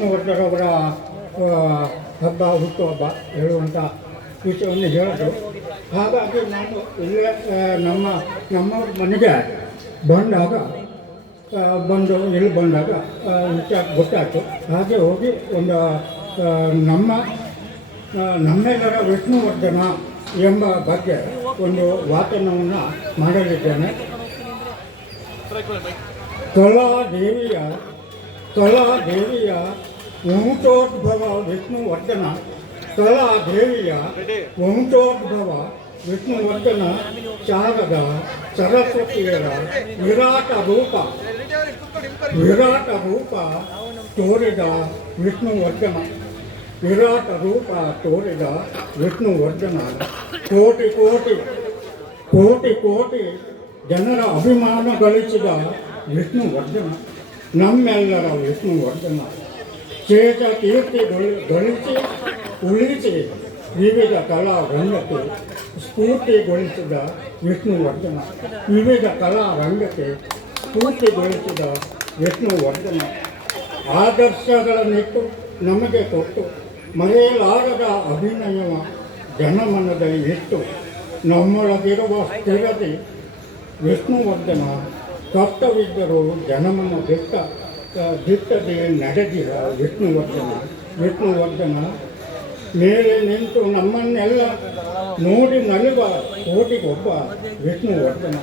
ಹುಟ್ಟು ಹಬ್ಬ ಹುಟ್ಟುಹಬ್ಬ ಹೇಳುವಂಥ ವಿಷಯವನ್ನು ಹೇಳಿದ್ರು. ಹಾಗಾಗಿ ನಾನು ಇಲ್ಲೇ ನಮ್ಮ ನಮ್ಮ ಮನೆಗೆ ಬಂದಾಗ ಬಂದು ಇಲ್ಲಿ ಬಂದಾಗ ವಿಷಯ ಗೊತ್ತಾಯಿತು. ಹಾಗೆ ಹೋಗಿ ಒಂದು ನಮ್ಮ ನಮ್ಮೆಲ್ಲರ ವಿಷ್ಣುವರ್ಧನ ಎಂಬ ಬಗ್ಗೆ ಒಂದು ವಾಚನವನ್ನು ಮಾಡಲಿದ್ದೇನೆ. ಕಲಾದೇವಿಯ ಕಲಾದೇವಿಯ ವಂಶೋದ್ಭವ ವಿಷ್ಣುವರ್ಧನ ಕಲಾದೇವಿಯ ವಂಶೋದ್ಭವ ವಿಷ್ಣುವರ್ಧನ ಶಾರದ ಸರಸ್ವತಿಯರ ವಿರಾಟ ರೂಪ ವಿರಾಟ ರೂಪ ತೋರಿದ ವಿಷ್ಣುವರ್ಧನ ವಿರಾಟ ರೂಪ ತೋರಿದ ವಿಷ್ಣುವರ್ಧನ ಕೋಟಿ ಕೋಟಿ ಕೋಟಿ ಕೋಟಿ ಜನರ ಅಭಿಮಾನ ಗಳಿಸಿದ ವಿಷ್ಣುವರ್ಧನ ನಮ್ಮೆಲ್ಲರ ವಿಷ್ಣುವರ್ಧನ ಚೇತ ಕೀರ್ತಿ ಧ್ವನಿಸಿ ಉಳಿಸಿ ವಿವಿಧ ಕಲಾ ರಂಗಕ್ಕೆ ಸ್ಫೂರ್ತಿಗೊಳಿಸಿದ ವಿಷ್ಣುವರ್ಧನ ವಿವಿಧ ಕಲಾ ರಂಗಕ್ಕೆ ಸ್ಫೂರ್ತಿಗೊಳಿಸಿದ ವಿಷ್ಣುವರ್ಧನ ಆದರ್ಶಗಳನ್ನಿಟ್ಟು ನಮಗೆ ಕೊಟ್ಟು ಮರೆಯಲಾಗದ ಅಭಿನಯವ ಜನಮನದಲ್ಲಿ ಇಟ್ಟು ನಮ್ಮೊಳಗಿರುವ ಸ್ಥಿರತೆ ವಿಷ್ಣುವರ್ಧನ ಕರ್ತವಿದ್ದರೂ ಜನಮನ ದಿಟ್ಟ ದಿಟ್ಟದೆ ನಡೆದಿರ ವಿಷ್ಣುವರ್ಧನ. ವಿಷ್ಣುವರ್ಧನ ಮೇಲೆ ನಿಂತು ನಮ್ಮನ್ನೆಲ್ಲ ನೋಡಿ ನಲಿವ ಕೋಟಿಗೊಬ್ಬ ವಿಷ್ಣುವರ್ಧನ.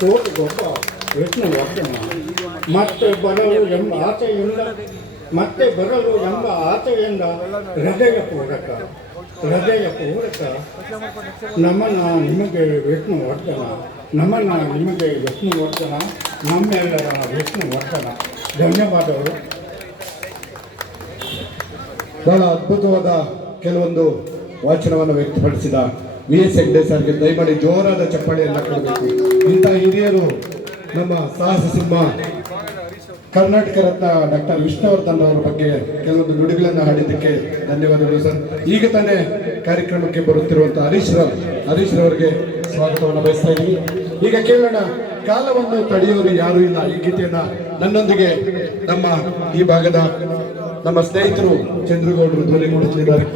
ಕೋಟಿಗೊಬ್ಬ ವಿಷ್ಣುವರ್ಧನ. ಮತ್ತೆ ಬರಲು ಎಂಬ ಆಸೆಯಿಂದ, ಮತ್ತೆ ಬರಲು ಎಂಬ ಆಸೆಯಿಂದ ಹೃದಯ ಪೂರಕ ಹೃದಯ ಪೂರಕ ನಮನ ನಿಮಗೆ ವಿಷ್ಣುವರ್ಧನ. ನಮನ ನಿಮಗೆ ವಿಷ್ಣುವರ್ಧನ ನಮ್ಮೆಲ್ಲರ ವಿಷ್ಣುವರ್ಧನ ಧನ್ಯವಾದಗಳು. ಬಹಳ ಅದ್ಭುತವಾದ ಕೆಲವೊಂದು ವಾಚನವನ್ನು ವ್ಯಕ್ತಪಡಿಸಿದ ವಿ ಎಸ್ ಹೆಗ್ಡೆ ಸರ್ಗೆ ದಯಮಾಡಿ ಜೋರಾದ ಚಪ್ಪಳಿಯನ್ನು ಕೊಡಬೇಕು. ಇಂಥ ಹಿರಿಯರು ನಮ್ಮ ಸಾಹಸ ಸಿಂಹ ಕರ್ನಾಟಕ ರತ್ನ ಡಾಕ್ಟರ್ ವಿಷ್ಣುವರ್ಧನ್ ಅವರ ಬಗ್ಗೆ ಕೆಲವೊಂದು ನುಡಿಗಳನ್ನು ಹಾಡಿದ್ದಕ್ಕೆ ಧನ್ಯವಾದಗಳು, ಸರ್. ಈಗ ತಾನೇ ಕಾರ್ಯಕ್ರಮಕ್ಕೆ ಬರುತ್ತಿರುವಂತಹ ಹರೀಶ್ ರಾವ್. ಹರೀಶ್ ರವರಿಗೆ ಸ್ವಾಗತವನ್ನು ಬಯಸ್ತಾ ಇದ್ದೀವಿ ಈಗ ಕೇಳೋಣ, ಕಾಲವನ್ನು ತಡೆಯೋರು ಯಾರು ಇಲ್ಲ ಈ ಗೀತೆಯನ್ನ. ನನ್ನೊಂದಿಗೆ ನಮ್ಮ ಈ ಭಾಗದ ನಮ್ಮ ಸ್ನೇಹಿತರು ಚಂದ್ರಗೌಡರು ಧ್ವನಿ ಮಾಡುತ್ತಿದ್ದಾರೆ